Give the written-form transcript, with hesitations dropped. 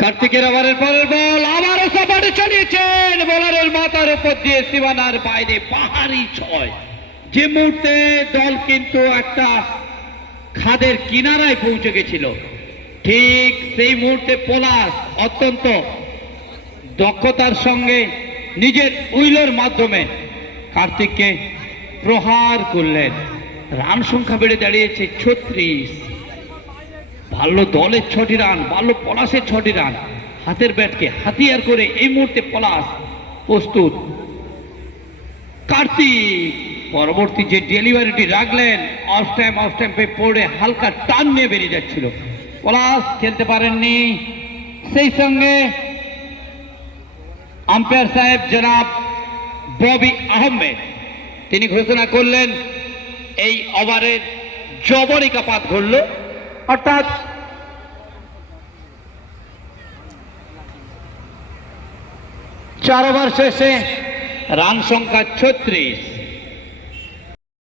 কার্তিকের ওভারের পরের বল আবারও সাপাটে চালিয়েছেন বোলারের মাথার উপর দিয়ে সীমানার বাইরে পাহাড়ি ছয়। যে মুহূর্তে দল কিন্তু একটা খাদের কিনারায় পৌঁছে গেছিল, ঠিক সেই মুহূর্তে পলাশ অত্যন্ত দক্ষতার সঙ্গে নিজের উইলের মাধ্যমে কার্তিককে প্রহার করলেন। রান সংখ্যা বেড়ে দাঁড়িয়েছে 36। ভালো দলের 6টি রান, ভালো পলাশের 6টি রান। হাতের ব্যাটকে হাতিয়ার করে এই মুহূর্তে পলাশ প্রস্তুত। কার্তিক পরবর্তী যে ডেলিভারিটি রাখলেন অফ টাইমে পড়ে হালকা টান নিয়ে বেরিয়ে যাচ্ছিল, পলাশ খেলতে পারেননি। সেই সঙ্গে আম্পায়ার সাহেব জনাব ববি আহমেদ তিনি ঘোষণা করলেন এই ওভারের জবনিকাপাত ঘটল, অর্থাৎ চার ওভার শেষে রান সংখ্যা 36।